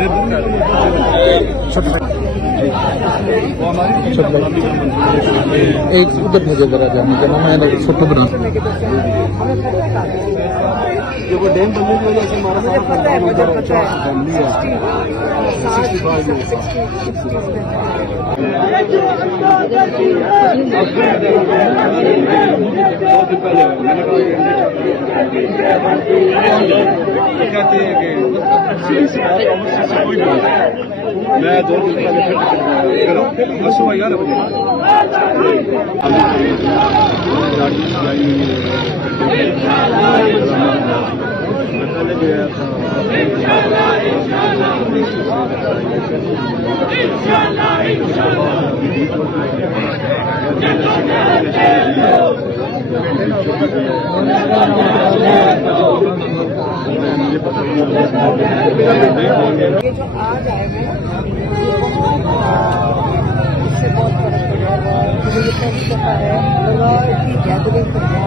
एक उधर मुझे जरा जाने देना, मैं फोटो बना। ये वो डैम बनने की वजह से हमारा सारा खानदान उधर फैमिली है। मैं 2 दिन पहले करो सुबह 11 बजे ये जो आज आए हैं इससे बहुत फर्क पड़ा है। मुझे ये पहली दफा है इतनी गैदरिंग